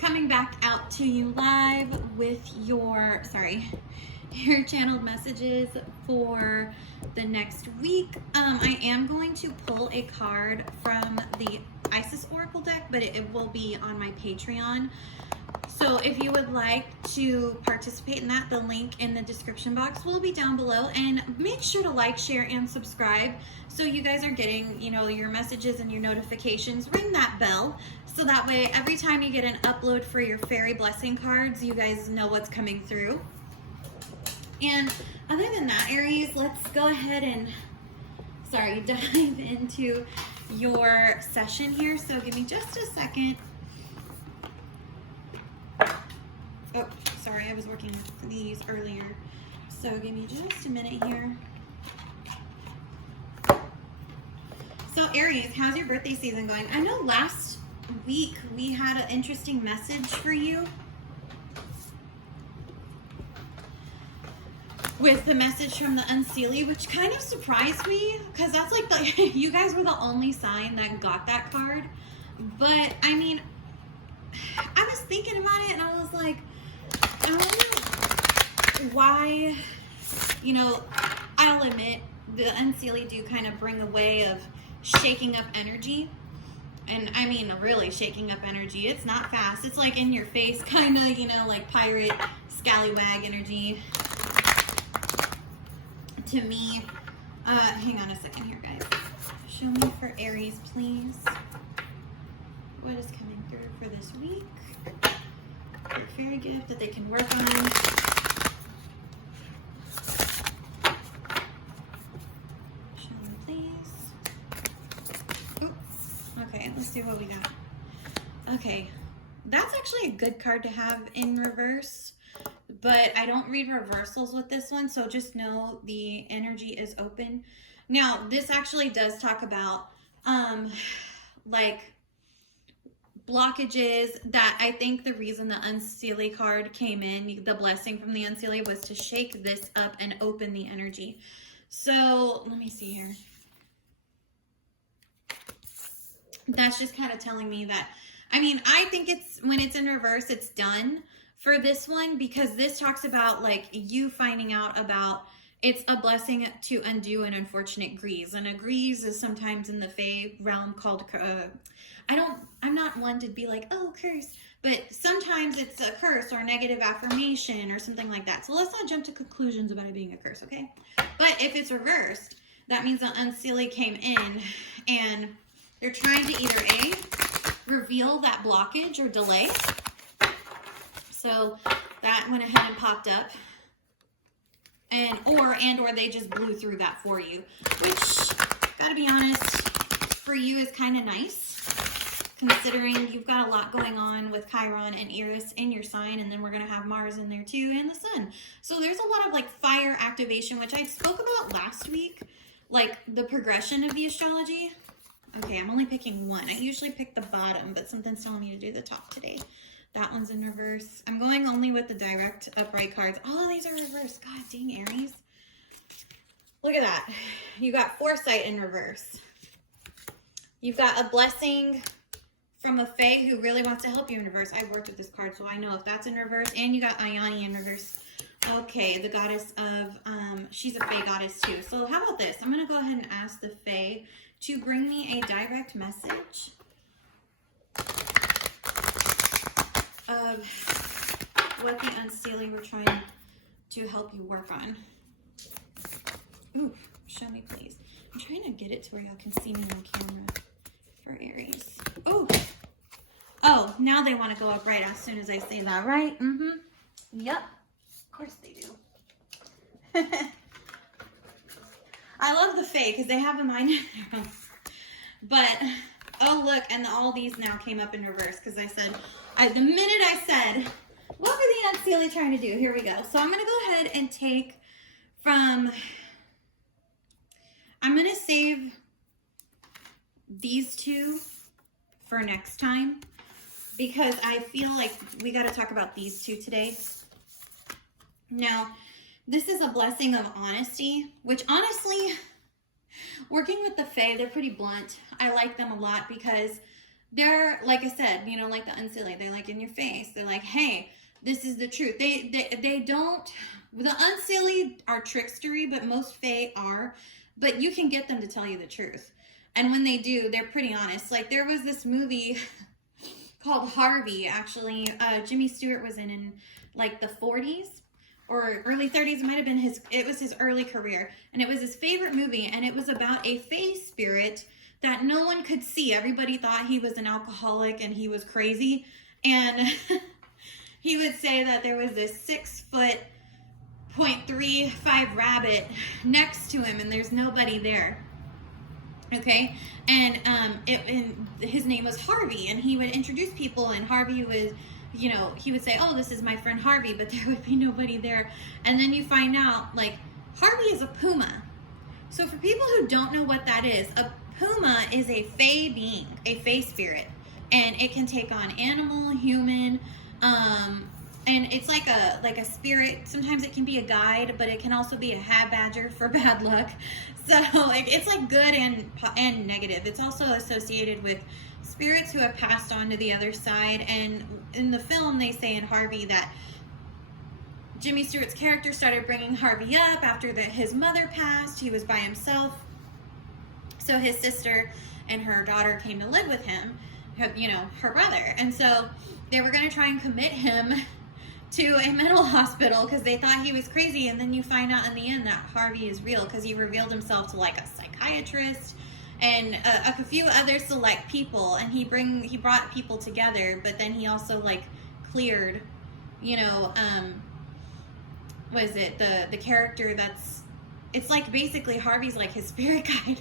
coming back out to you live with your channeled messages for the next week. I am going to pull a card from the Isis Oracle deck, but it will be on my Patreon. So if you would like to participate in that, the link in the description box will be down below. And make sure to like, share, and subscribe so you guys are getting, your messages and your notifications. Ring that bell so that way every time you get an upload for your fairy blessing cards, you guys know what's coming through. And other than that, Aries, let's go ahead and dive into your session here. So give me just a second. Oh, sorry, I was working these earlier. So give me just a minute here. So Aries, how's your birthday season going? I know last week we had an interesting message for you with the message from the Unseelie, which kind of surprised me because that's like you guys were the only sign that got that card. But I mean, I was thinking about it and I was like, I wonder why, I'll admit the Unseelie do kind of bring a way of shaking up energy. And I mean, really shaking up energy. It's not fast. It's like in your face, kind of, like pirate scallywag energy. To me, hang on a second here, guys. Show me for Aries, please. What is coming through for this week? A fairy gift that they can work on. Show me, please. Ooh. Okay, let's see what we got. Okay, that's actually a good card to have in reverse, but I don't read reversals with this one, so just know the energy is open. Now, this actually does talk about, like, blockages that I think the reason the Unseelie card came in, the blessing from the Unseelie, was to shake this up and open the energy. So let me see here. That's just kind of telling me that, I mean, I think when it's in reverse, it's done for this one, because this talks about like you finding out about it's a blessing to undo an unfortunate grease. And a grease is sometimes in the Fae realm called, I'm not one to be like, oh, curse. But sometimes it's a curse or a negative affirmation or something like that. So let's not jump to conclusions about it being a curse, okay? But if it's reversed, that means the Unseelie came in and they're trying to either A, reveal that blockage or delay. So that went ahead and popped up. Or they just blew through that for you, which, gotta be honest, for you is kind of nice, considering you've got a lot going on with Chiron and Aries in your sign, and then we're gonna have Mars in there too, and the Sun. So there's a lot of like fire activation, which I spoke about last week, like the progression of the astrology. Okay, I'm only picking one. I usually pick the bottom, but something's telling me to do the top today. That one's in reverse. I'm going only with the direct upright cards. All of these are reversed. God dang, Aries. Look at that. You got foresight in reverse. You've got a blessing from a Fae who really wants to help you in reverse. I've worked with this card, so I know if that's in reverse. And you got Ayani in reverse. Okay, the goddess of, she's a Fae goddess too. So how about this? I'm going to go ahead and ask the Fae to bring me a direct message of what the Unseelie were trying to help you work on. Ooh, show me please. I'm trying to get it to where y'all can see me on camera for Aries. Oh, now they want to go up right as soon as I say that, right? Mm-hmm. Yep. Of course they do. I love the Fae because they have a mind in their own. But, oh look, and all these now came up in reverse because I said, the minute I said, what were the Unseelie trying to do? Here we go. So I'm going to go ahead and take from, I'm going to save these two for next time because I feel like we got to talk about these two today. Now, this is a blessing of honesty, which honestly, working with the Fae, they're pretty blunt. I like them a lot because they're, like I said, you know, like the unsilly, they're like in your face. They're like, hey, this is the truth. They don't, the unsilly are trickstery, but most fae are, but you can get them to tell you the truth. And when they do, they're pretty honest. Like there was this movie called Harvey, actually. Jimmy Stewart was in like the 40s or early 30s. It might have been it was his early career. And it was his favorite movie. And it was about a fae spirit that no one could see. Everybody thought he was an alcoholic and he was crazy. And he would say that there was this 6'0" 0.35 rabbit next to him and there's nobody there. Okay, and his name was Harvey, and he would introduce people, and Harvey was, you know, he would say, oh, this is my friend Harvey, but there would be nobody there. And then you find out, like, Harvey is a puma. So for people who don't know what that is, a puma is a fae being, a fae spirit, and it can take on animal, human, and it's like a spirit. Sometimes it can be a guide, but it can also be a hat badger for bad luck. So it's like good and negative. It's also associated with spirits who have passed on to the other side. And in the film, they say in Harvey that Jimmy Stewart's character started bringing Harvey up after his mother passed. He was by himself. So his sister and her daughter came to live with him, you know, her brother. And so they were going to try and commit him to a mental hospital because they thought he was crazy. And then you find out in the end that Harvey is real because he revealed himself to like a psychiatrist and a few other select people. And he brought people together, but then he also like cleared, you know, was it the character it's like basically Harvey's like his spirit guide.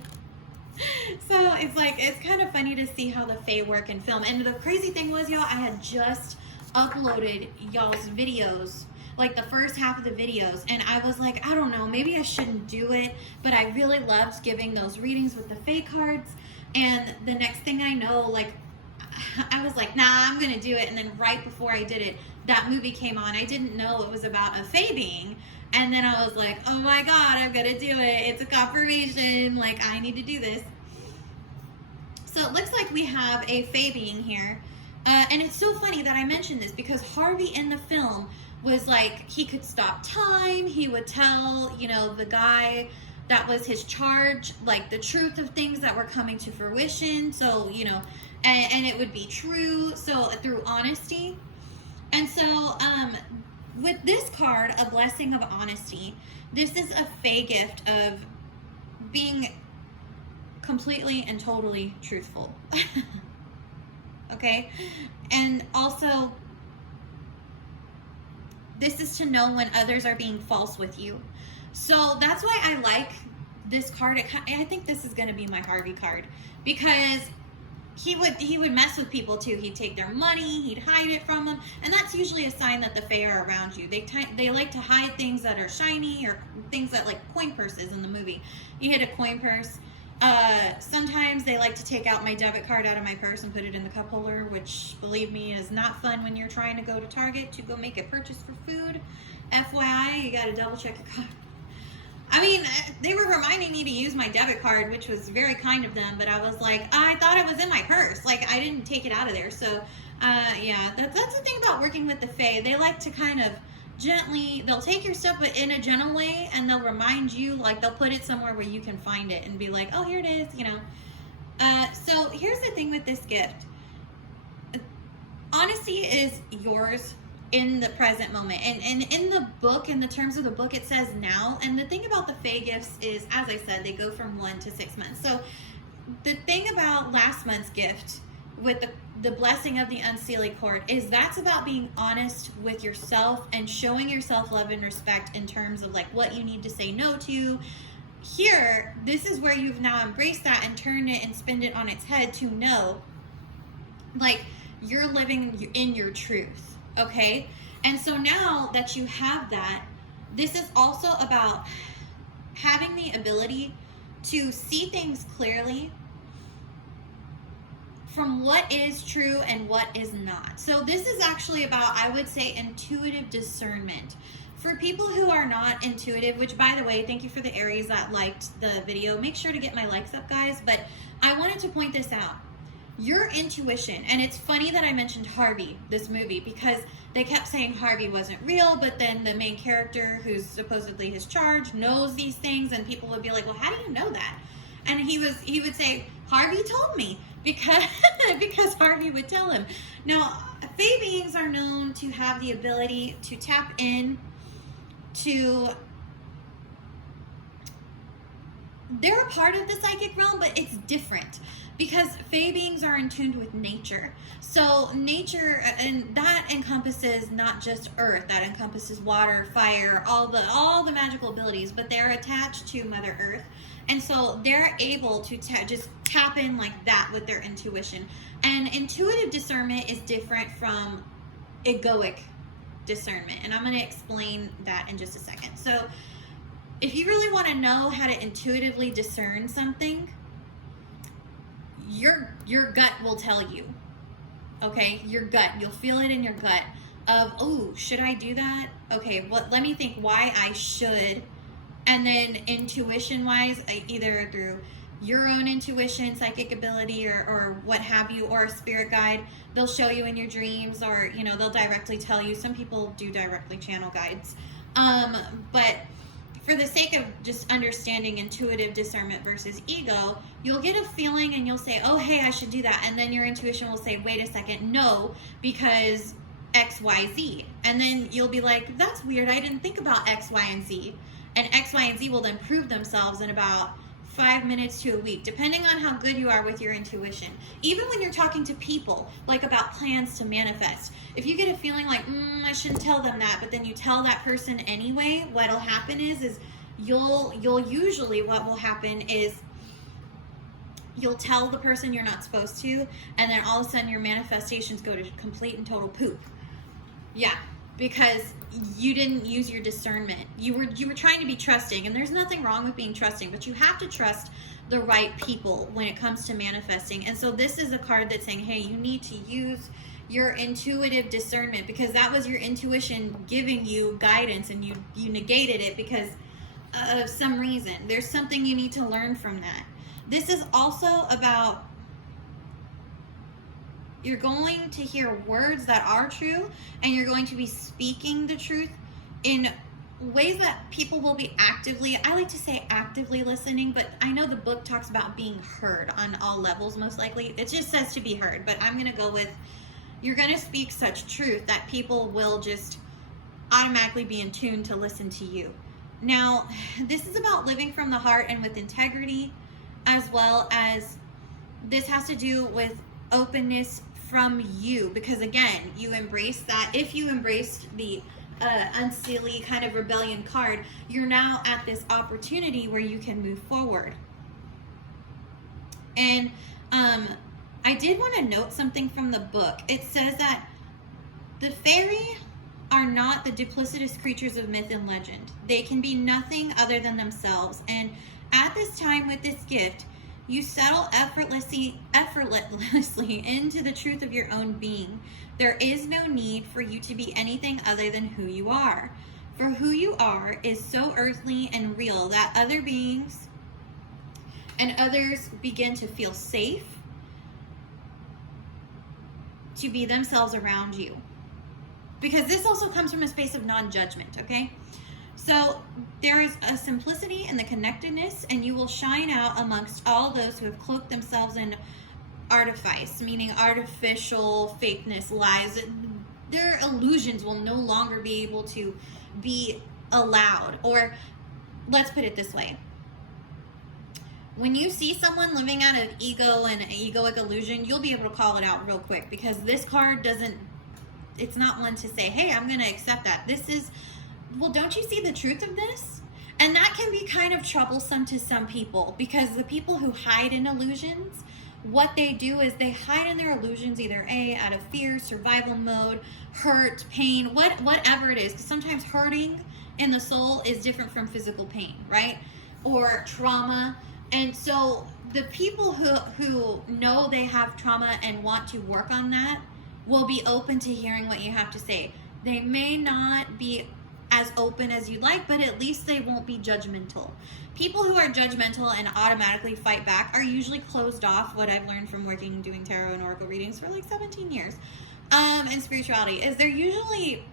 So it's like, it's kind of funny to see how the fae work in film. And the crazy thing was, y'all, I had just uploaded y'all's videos, like the first half of the videos, and I was like, I don't know, maybe I shouldn't do it, but I really loved giving those readings with the fae cards. And the next thing I know, like, I was like, nah, I'm gonna do it. And then right before I did it, that movie came on. I didn't know it was about a fae being. And then I was like, oh my God, I'm gonna do it. It's a confirmation. Like, I need to do this. So it looks like we have a fae being here. And it's so funny that I mentioned this because Harvey in the film was like, he could stop time. He would tell, you know, the guy that was his charge, like the truth of things that were coming to fruition. So, you know, and it would be true. So through honesty. And so, with this card, A Blessing of Honesty, this is a fae gift of being completely and totally truthful. Okay? And also, this is to know when others are being false with you. So that's why I like this card. I think this is going to be my Harvey card because he would mess with people too. He'd take their money, he'd hide it from them, and that's usually a sign that the fae are around you. They like to hide things that are shiny or things that, like coin purses in the movie. You hit a coin purse. Sometimes they like to take out my debit card out of my purse and put it in the cup holder, which, believe me, is not fun when you're trying to go to Target to go make a purchase for food. FYI, you gotta double check your card. I mean, they were reminding me to use my debit card, which was very kind of them, but I was like, I thought it was in my purse. Like, I didn't take it out of there. So, yeah, that's the thing about working with the fae. They like to kind of gently, they'll take your stuff, but in a gentle way, and they'll remind you, like, they'll put it somewhere where you can find it and be like, oh, here it is, you know. So here's the thing with this gift. Honesty is yours in the present moment. And in the book, in the terms of the book, it says now. And the thing about the fae gifts is, as I said, they go from 1 to 6 months. So the thing about last month's gift with the blessing of the unsealing cord is that's about being honest with yourself and showing yourself love and respect in terms of like what you need to say no to. Here, this is where you've now embraced that and turned it and spinned it on its head to know, like, you're living in your truth, okay? And so now that you have that, this is also about having the ability to see things clearly from what is true and what is not. So this is actually about, I would say, intuitive discernment. For people who are not intuitive, which, by the way, thank you for the Aries that liked the video. Make sure to get my likes up, guys. But I wanted to point this out. your intuition, and it's funny that I mentioned Harvey, this movie, because they kept saying Harvey wasn't real, but then the main character, who's supposedly his charge, knows these things, and people would be like, well, how do you know that? And he would say, Harvey told me, because because Harvey would tell him. Now, Fae beings are known to have the ability to tap in to, they're a part of the psychic realm, but it's different because Fae beings are in tune with nature. So nature, and that encompasses not just earth, that encompasses water, fire, all the magical abilities, but they're attached to Mother Earth. And so they're able to just tap in like that with their intuition. And intuitive discernment is different from egoic discernment. And I'm going to explain that in just a second. So if you really want to know how to intuitively discern something, your gut will tell you. Okay? Your gut. You'll feel it in your gut of, oh, should I do that? Okay, let me think why I should. And then intuition-wise, either through your own intuition, psychic ability, or what have you, or a spirit guide, they'll show you in your dreams, or, you know, they'll directly tell you. Some people do directly channel guides. But for the sake of just understanding intuitive discernment versus ego, you'll get a feeling and you'll say, oh, hey, I should do that. And then your intuition will say, wait a second, no, because X, Y, Z. And then you'll be like, that's weird. I didn't think about X, Y, and Z. And X, Y, and Z will then prove themselves in about 5 minutes to a week, depending on how good you are with your intuition. Even when you're talking to people, like about plans to manifest, if you get a feeling like, I shouldn't tell them that, but then you tell that person anyway, what'll happen is you'll usually, what will happen is you'll tell the person you're not supposed to, and then all of a sudden your manifestations go to complete and total poop. Yeah. Because you didn't use your discernment. You were trying to be trusting, and there's nothing wrong with being trusting, but you have to trust the right people when it comes to manifesting. And so this is a card that's saying, hey, you need to use your intuitive discernment, because that was your intuition giving you guidance, and you negated it because of some reason. There's something you need to learn from that. This is also about, you're going to hear words that are true, and you're going to be speaking the truth in ways that people will be actively, I like to say actively listening, but I know the book talks about being heard on all levels, most likely. It just says to be heard, but I'm going to go with, you're going to speak such truth that people will just automatically be in tune to listen to you. Now, this is about living from the heart and with integrity, as well as this has to do with openness from you, because again, you embrace that. If you embraced the unseelie kind of rebellion card, you're now at this opportunity where you can move forward. And I did want to note something from the book. It says that the Fairy are not the duplicitous creatures of myth and legend. They can be nothing other than themselves. And at this time with this gift, you settle effortlessly into the truth of your own being. There is no need for you to be anything other than who you are. For who you are is so earthly and real that other beings and others begin to feel safe to be themselves around you. Because this also comes from a space of non-judgment, okay? So there is a simplicity in the connectedness, and you will shine out amongst all those who have cloaked themselves in artifice, meaning artificial fakeness, lies. Their illusions will no longer be able to be allowed. Or let's put it this way. When you see someone living out of ego and egoic illusion, you'll be able to call it out real quick, because this card doesn't, it's not one to say, hey, I'm going to accept that. This is, well, don't you see the truth of this? And that can be kind of troublesome to some people, because the people who hide in illusions, what they do is they hide in their illusions either out of fear, survival mode, hurt, pain, whatever it is. Because sometimes hurting in the soul is different from physical pain, right? Or trauma. And so the people who know they have trauma and want to work on that will be open to hearing what you have to say. They may not be as open as you'd like, but at least they won't be judgmental. People who are judgmental and automatically fight back are usually closed off. What I've learned from working doing tarot and oracle readings for like 17 years in spirituality is they're usually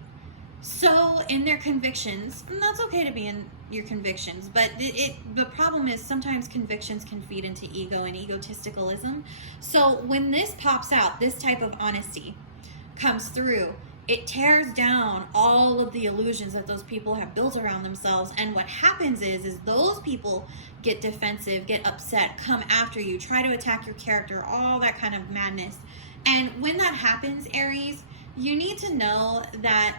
so in their convictions, and that's okay to be in your convictions, but the problem is sometimes convictions can feed into ego and egotisticalism. So when this pops out, this type of honesty comes through, it tears down all of the illusions that those people have built around themselves. And what happens is those people get defensive, get upset, come after you, try to attack your character, all that kind of madness. And when that happens, Aries, you need to know that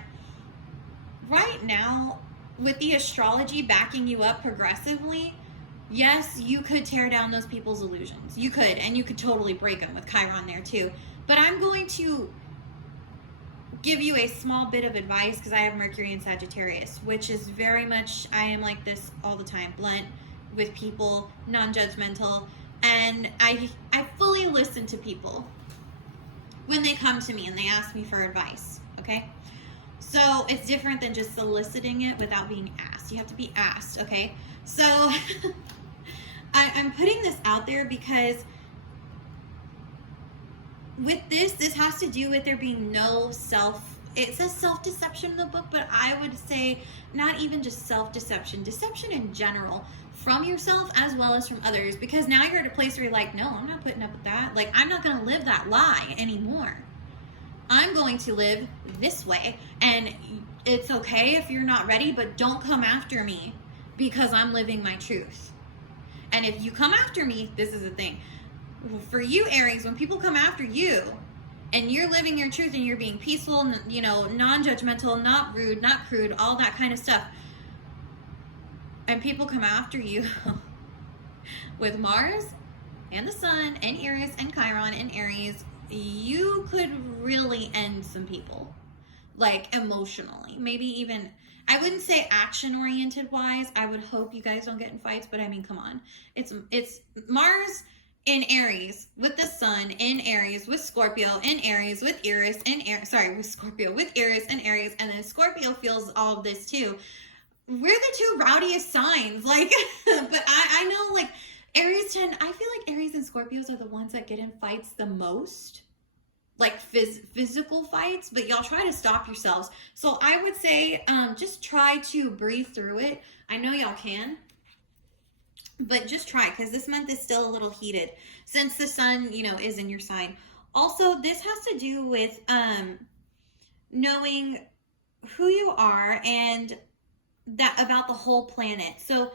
right now, with the astrology backing you up progressively, yes, you could tear down those people's illusions. You could, and you could totally break them with Chiron there too. But I'm going to give you a small bit of advice because I have Mercury in Sagittarius, which is very much, I am like this all the time, blunt with people, non-judgmental, and I fully listen to people when they come to me and they ask me for advice, okay? So it's different than just soliciting it without being asked. You have to be asked, okay? So I'm putting this out there because with this has to do with there being no it says self-deception in the book, but I would say not even just self-deception, deception in general from yourself as well as from others, because now you're at a place where you're like, no, I'm not putting up with that. Like, I'm not going to live that lie anymore. I'm going to live this way, and it's okay if you're not ready, but don't come after me because I'm living my truth. And if you come after me, this is the thing. For you, Aries, when people come after you and you're living your truth and you're being peaceful, you know, non-judgmental, not rude, not crude, all that kind of stuff, and people come after you with Mars and the Sun and Uranus and Chiron and Aries, you could really end some people, like emotionally, maybe even, I wouldn't say action-oriented wise. I would hope you guys don't get in fights, but I mean, come on. It's Mars in Aries with the Sun in Aries with Scorpio in Aries with Uranus in with Scorpio with Uranus and Aries, and then Scorpio feels all of this too. We're the two rowdiest signs, like, but I know, like, Aries I feel like Aries and Scorpios are the ones that get in fights the most, like physical fights, but y'all try to stop yourselves. So I would say just try to breathe through it. I know y'all can, but just try, because this month is still a little heated since the Sun, you know, is in your sign. Also, this has to do with knowing who you are and that about the whole planet. So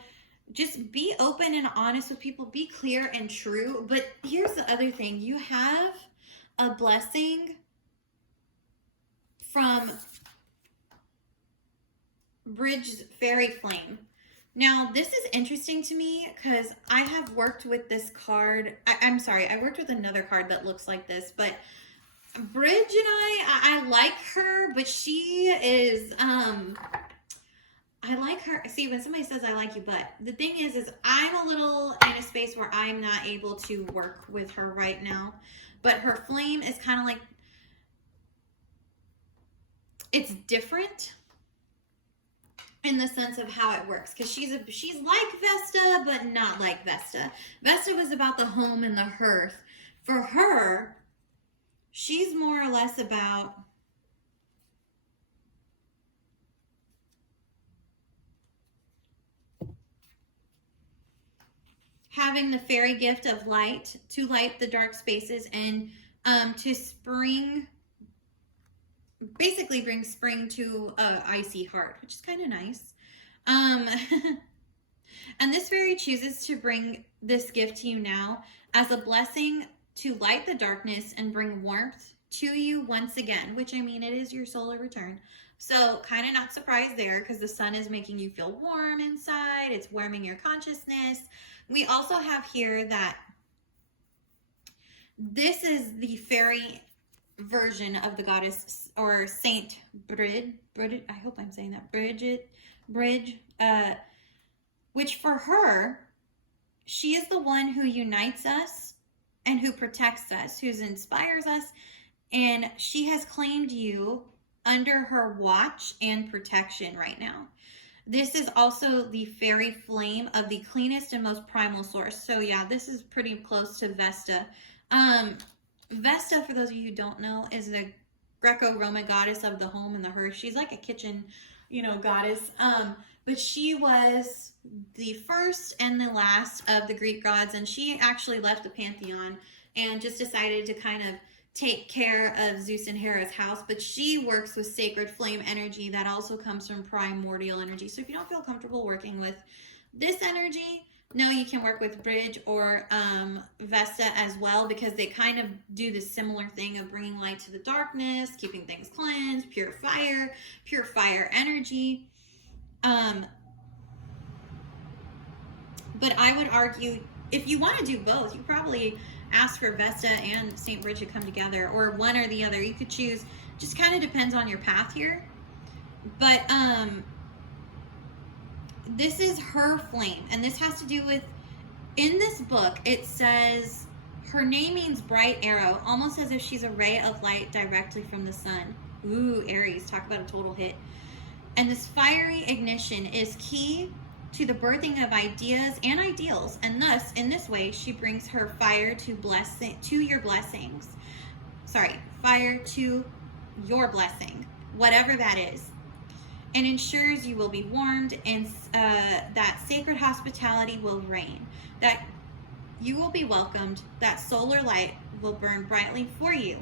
just be open and honest with people, be clear and true. But here's the other thing, you have a blessing from Bridge Fairy Flame. Now, this is interesting to me because I have worked with this card. I'm sorry, I worked with another card that looks like this, but Bridge and I like her, but she is, I like her. See, when somebody says I like you, but the thing is I'm a little in a space where I'm not able to work with her right now. But her flame is kind of like, it's different in the sense of how it works. Because she's like Vesta, but not like Vesta. Vesta was about the home and the hearth. For her, she's more or less about having the fairy gift of light to light the dark spaces and to basically bring spring to a icy heart, which is kind of nice. And this fairy chooses to bring this gift to you now as a blessing to light the darkness and bring warmth to you once again, which, I mean, it is your solar return. So kind of not surprised there, because the Sun is making you feel warm inside. It's warming your consciousness. We also have here that this is the fairy version of the goddess or Saint Bridget, I hope I'm saying that, Bridge, which for her, she is the one who unites us and who protects us, who inspires us, and she has claimed you under her watch and protection right now. This is also the fairy flame of the cleanest and most primal source. So yeah, this is pretty close to Vesta. Vesta, for those of you who don't know, is the Greco-Roman goddess of the home and the hearth. She's like a kitchen, goddess. But she was the first and the last of the Greek gods, and she actually left the pantheon and just decided to kind of take care of Zeus and Hera's house. But she works with sacred flame energy that also comes from primordial energy. So if you don't feel comfortable working with this energy, no, you can work with Bridge or Vesta as well, because they kind of do this similar thing of bringing light to the darkness, keeping things cleansed, pure fire energy. But I would argue, if you want to do both, you probably ask for Vesta and St. Bridge to come together, or one or the other. You could choose. Just kind of depends on your path here. But this is her flame, and this has to do with, in this book, it says her name means bright arrow, almost as if she's a ray of light directly from the sun. Ooh, Aries, talk about a total hit. And this fiery ignition is key to the birthing of ideas and ideals, and thus, in this way, she brings her fire to your blessings. Fire to your blessing, whatever that is, and ensures you will be warmed, and that sacred hospitality will reign, that you will be welcomed, that solar light will burn brightly for you.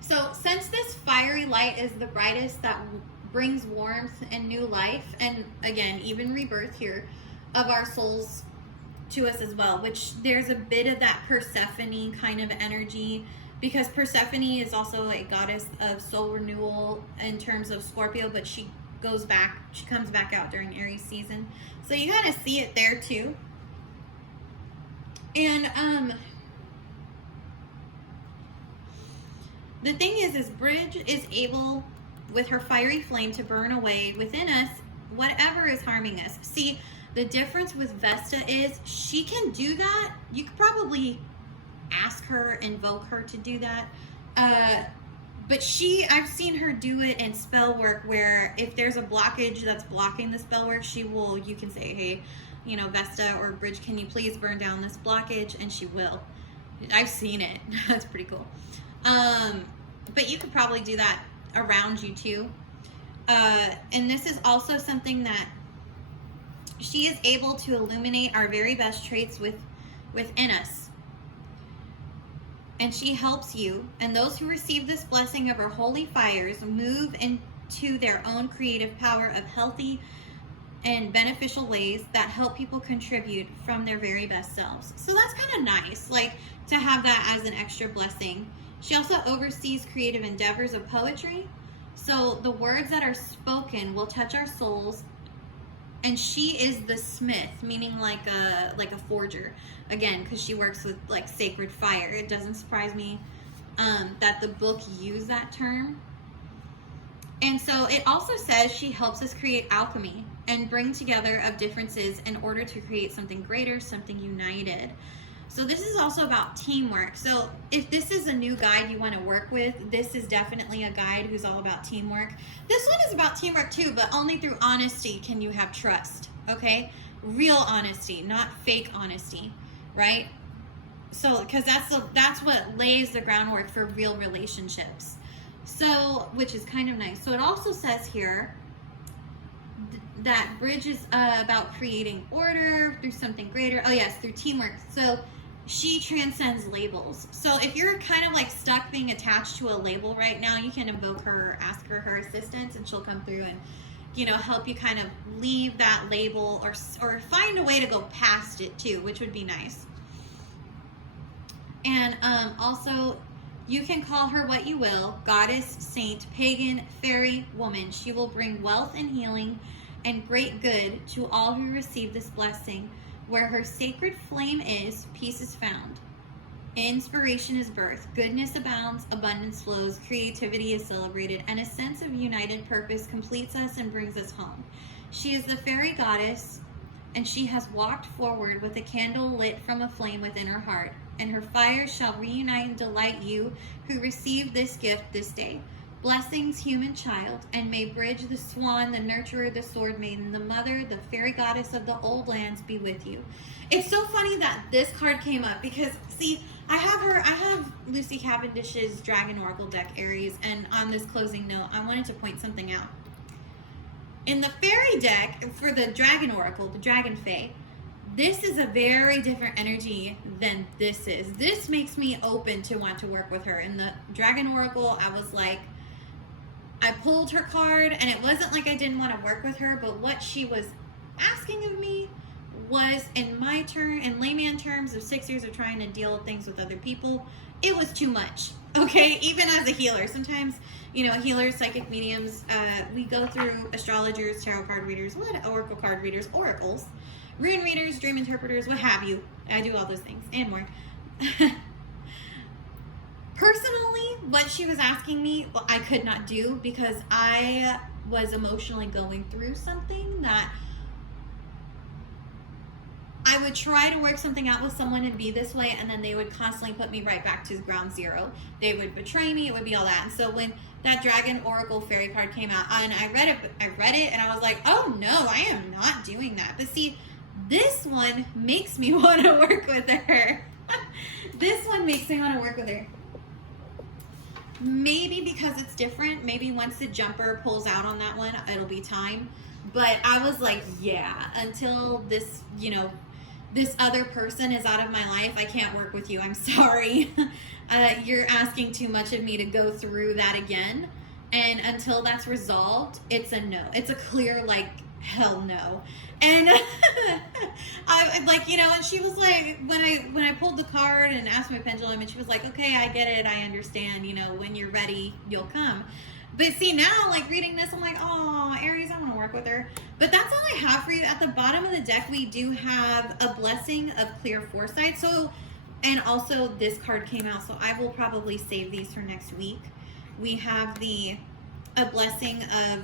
So since this fiery light is the brightest that brings warmth and new life, and again, even rebirth here of our souls to us as well, which there's a bit of that Persephone kind of energy, because Persephone is also a goddess of soul renewal in terms of Scorpio, but she comes back out during Aries season. So you kind of see it there too. And the thing is Bridge is able, with her fiery flame, to burn away within us whatever is harming us. See, the difference with Vesta is she can do that. You could probably ask her, invoke her to do that. But I've seen her do it in spell work, where if there's a blockage that's blocking the spell work, you can say, hey, Vesta or Bridge, can you please burn down this blockage? And she will. I've seen it. That's pretty cool. But you could probably do that around you too. And this is also something that she is able to illuminate our very best traits within us. And she helps you and those who receive this blessing of her holy fires move into their own creative power of healthy and beneficial ways that help people contribute from their very best selves. So that's kind of nice, like to have that as an extra blessing. She also oversees creative endeavors of poetry. So the words that are spoken will touch our souls. And she is the smith, meaning like a forger. Again, because she works with like sacred fire. It doesn't surprise me that the book used that term. And so it also says she helps us create alchemy and bring together of differences in order to create something greater, something united. So this is also about teamwork. So if this is a new guide you want to work with, this is definitely a guide who's all about teamwork. This one is about teamwork too, but only through honesty can you have trust, okay? Real honesty, not fake honesty, right? So, because that's what lays the groundwork for real relationships. So, which is kind of nice. So it also says here that Bridge is about creating order through something greater. Oh yes, through teamwork. So she transcends labels. So if you're kind of like stuck being attached to a label right now, you can invoke her, ask her assistance, and she'll come through and help you kind of leave that label or find a way to go past it too, which would be nice. And also, you can call her what you will: goddess, saint, pagan, fairy, woman. She will bring wealth and healing and great good to all who receive this blessing. Where her sacred flame is, peace is found. Inspiration is birthed. Goodness abounds, abundance flows, creativity is celebrated, and a sense of united purpose completes us and brings us home. She is the fairy goddess, and she has walked forward with a candle lit from a flame within her heart. and her fire shall reunite and delight you who receive this gift this day. Blessings, human child, and may Bridge, the swan, the nurturer, the sword maiden, the mother, the fairy goddess of the old lands be with you. It's so funny that this card came up because, see, I have Lucy Cavendish's Dragon Oracle deck, Aries, and on this closing note, I wanted to point something out. In the fairy deck, for the Dragon Oracle, the Dragon Fae, this is a very different energy than this is. This makes me open to want to work with her. In the Dragon Oracle, I was like, I pulled her card, and it wasn't like I didn't want to work with her, but what she was asking of me was, in layman terms of 6 years of trying to deal with things with other people, it was too much. Okay, even as a healer, sometimes, you know, healers, psychic mediums, we go through astrologers, tarot card readers, oracle card readers, oracles, rune readers, dream interpreters, what have you. I do all those things and more. Personally, what she was asking me, well, I could not do because I was emotionally going through something that I would try to work something out with someone and be this way, and then they would constantly put me right back to ground zero. They would betray me. It would be all that. And so when that Dragon Oracle Fairy card came out, and I read it, and I was like, oh no, I am not doing that. But see, this one makes me want to work with her. This one makes me want to work with her. Maybe because it's different. Maybe once the jumper pulls out on that one, it'll be time. But I was like, yeah, until this, you know, this other person is out of my life, I can't work with you. I'm sorry. You're asking too much of me to go through that again. And until that's resolved, it's a no. It's a clear, like, hell no. And I like, you know, and she was like, when I pulled the card and asked my pendulum, and she was like, okay, I get it, I understand, you know, when you're ready, you'll come. But see, now, like, reading this, I'm like, oh, Aries, I want to work with her. But that's all I have for you. At the bottom of the deck, we do have a blessing of clear foresight. So, and also this card came out, so I will probably save these for next week. We have a blessing of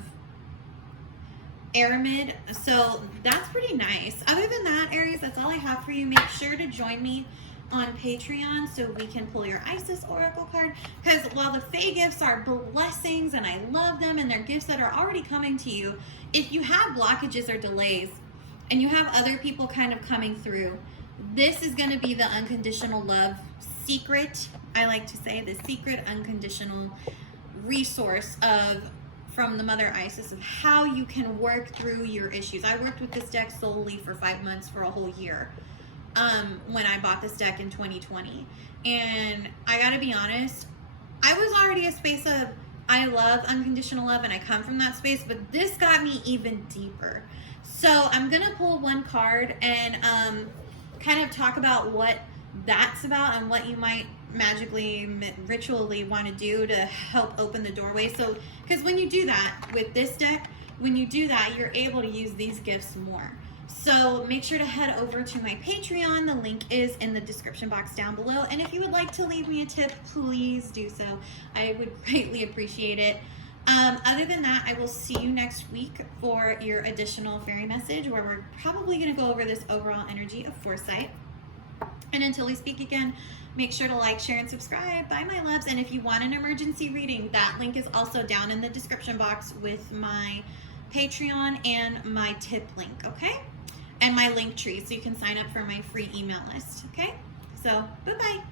Aramid, so that's pretty nice. Other than that, Aries, that's all I have for you. Make sure to join me on Patreon so we can pull your Isis Oracle card, because while the Fae gifts are blessings and I love them and they're gifts that are already coming to you, if you have blockages or delays and you have other people kind of coming through, this is going to be the unconditional love secret, I like to say, the secret unconditional resource from the Mother Isis of how you can work through your issues. I worked with this deck solely for 5 months for a whole year when I bought this deck in 2020. And I gotta be honest, I was already a space of, I love unconditional love and I come from that space, but this got me even deeper. So I'm gonna pull one card and kind of talk about what that's about and what you might magically, ritually want to do to help open the doorway. So, because when you do that with this deck, when you do that, you're able to use these gifts more. So make sure to head over to my Patreon. The link is in the description box down below. And if you would like to leave me a tip, please do so. I would greatly appreciate it. Other than that, I will see you next week for your additional fairy message, where we're probably going to go over this overall energy of foresight. And until we speak again, make sure to like, share, and subscribe. Bye, my loves. And if you want an emergency reading, that link is also down in the description box with my Patreon and my tip link, okay? And my link tree, so you can sign up for my free email list, okay? So, bye-bye.